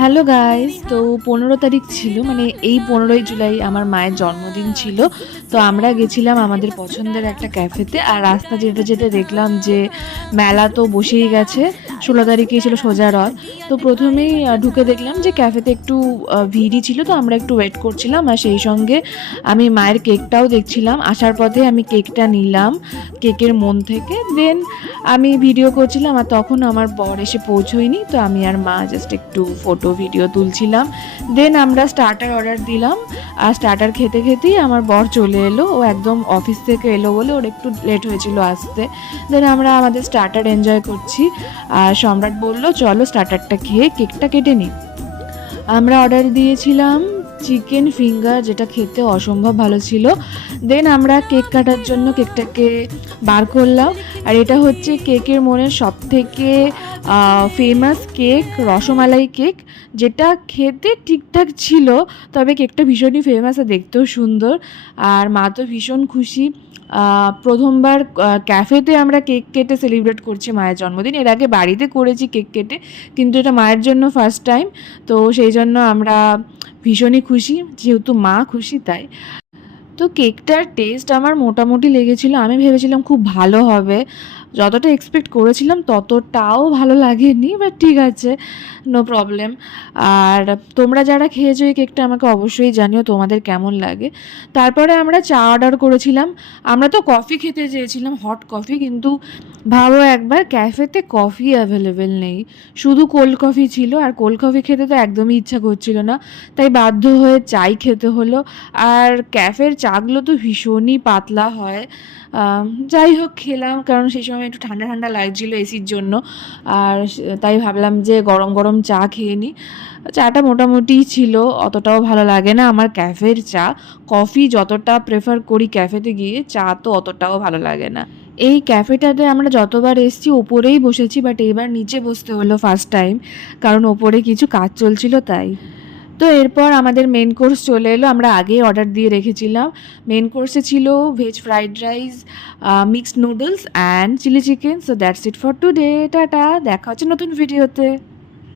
Hello guys, তো 15 তারিখ ছিল, মানে এই 15ই জুলাই আমার মায়ের জন্মদিন ছিল। তো আমরা গেছিলাম আমাদের পছন্দের একটা ক্যাফেতে। আর রাস্তা যেতে যেতে দেখলাম যে মেলা তো বসেই গেছে। 16 তারিখে ছিল সোজা রথ। তো প্রথমেই ঢুকে দেখলাম যে ক্যাফেতে একটু ভিড়ই ছিল, তো আমরা একটু ওয়েট করছিলাম। আর সেই সঙ্গে আমি মায়ের কেকটাও দেখছিলাম। আসার পথে আমি কেকটা নিলাম কেকের মন থেকে। দেন আমি ভিডিও করছিলাম, আর তখন আমার বর এসে পৌঁছয়নি। তো আমি আর মা জাস্ট একটু ফটো ভিডিও তুলছিলাম। দেন আমরা স্টার্টার অর্ডার দিলাম। আর স্টার্টার খেতে খেতেই আমার বর চলে এলো। ও একদম অফিস থেকে এলো বলে ওর একটু লেট হয়েছিল আসতে। দেন আমরা আমাদের স্টার্টার এনজয় করছি। আর সম্রাট বললো চলো স্টার্টারটা খেয়ে কেকটা কেটে নিই। আমরা অর্ডার দিয়েছিলাম চিকেন ফিঙ্গার, যেটা খেতে অসম্ভব ভালো ছিল। দেন আমরা কেক কাটার জন্য কেকটাকে বার করলাম। আর এটা হচ্ছে কেকের মনের সবথেকে ফেমাস কেক, রসমালাই কেক, যেটা খেতে ঠিকঠাক ছিল। তবে কেকটা ভীষণই ফেমাস আর দেখতেও সুন্দর। আর মা তো ভীষণ খুশি। প্রথমবার ক্যাফেতে আমরা কেক কেটে সেলিব্রেট করছি মায়ের জন্মদিন। এর আগে বাড়িতে করেছি কেক কেটে, কিন্তু এটা মায়ের জন্য ফার্স্ট টাইম। তো সেই জন্য আমরা ভীষণই খুশি, যেহেতু মা খুশি তাই। তো কেকটার টেস্ট আমার মোটামুটি লেগেছিল। আমি ভেবেছিলাম খুব ভালো হবে, যতটা এক্সপেক্ট করেছিলাম ততটাও ভালো লাগেনি, বাট ঠিক আছে, নো প্রবলেম। আর তোমরা যারা খেয়েছো এই কেকটা আমাকে অবশ্যই জানিও তোমাদের কেমন লাগে। তারপরে আমরা চা অর্ডার করেছিলাম। আমরা তো কফি খেতে চেয়েছিলাম, হট কফি, কিন্তু ভাবো একবার ক্যাফেতে কফি অ্যাভেলেবেল নেই, শুধু কোল্ড কফি ছিল। আর কোল্ড কফি খেতে তো একদমই ইচ্ছা করছিল না, তাই বাধ্য হয়ে চাই খেতে হলো। আর ক্যাফের চাগুলো তো ভীষণই পাতলা হয়। যাই হোক খেলাম, কারণ সেই সময় একটু ঠান্ডা ঠান্ডা লাগছিলো এসির জন্য। আর তাই ভাবলাম যে গরম গরম চা খেয়ে নিই। চাটা মোটামুটি ছিল, অতটাও ভালো লাগে না আমার ক্যাফের চা। কফি যতটা প্রেফার করি ক্যাফেতে গিয়ে, চা তো অতটাও ভালো লাগে না। এই ক্যাফেটাতে আমরা যতবার এসেছি ওপরেই বসেছি, বাট এইবার নিচে বসতে হলো ফার্স্ট টাইম, কারণ ওপরে কিছু কাজ চলছিল তাই। তো এরপর আমাদের মেন কোর্স চলে এলো। আমরা আগেই অর্ডার দিয়ে রেখেছিলাম। মেন কোর্সে ছিল veg fried rice, mixed noodles and chilli chicken. So that's it for today. Tata, দেখা হচ্ছে নতুন ভিডিওতে।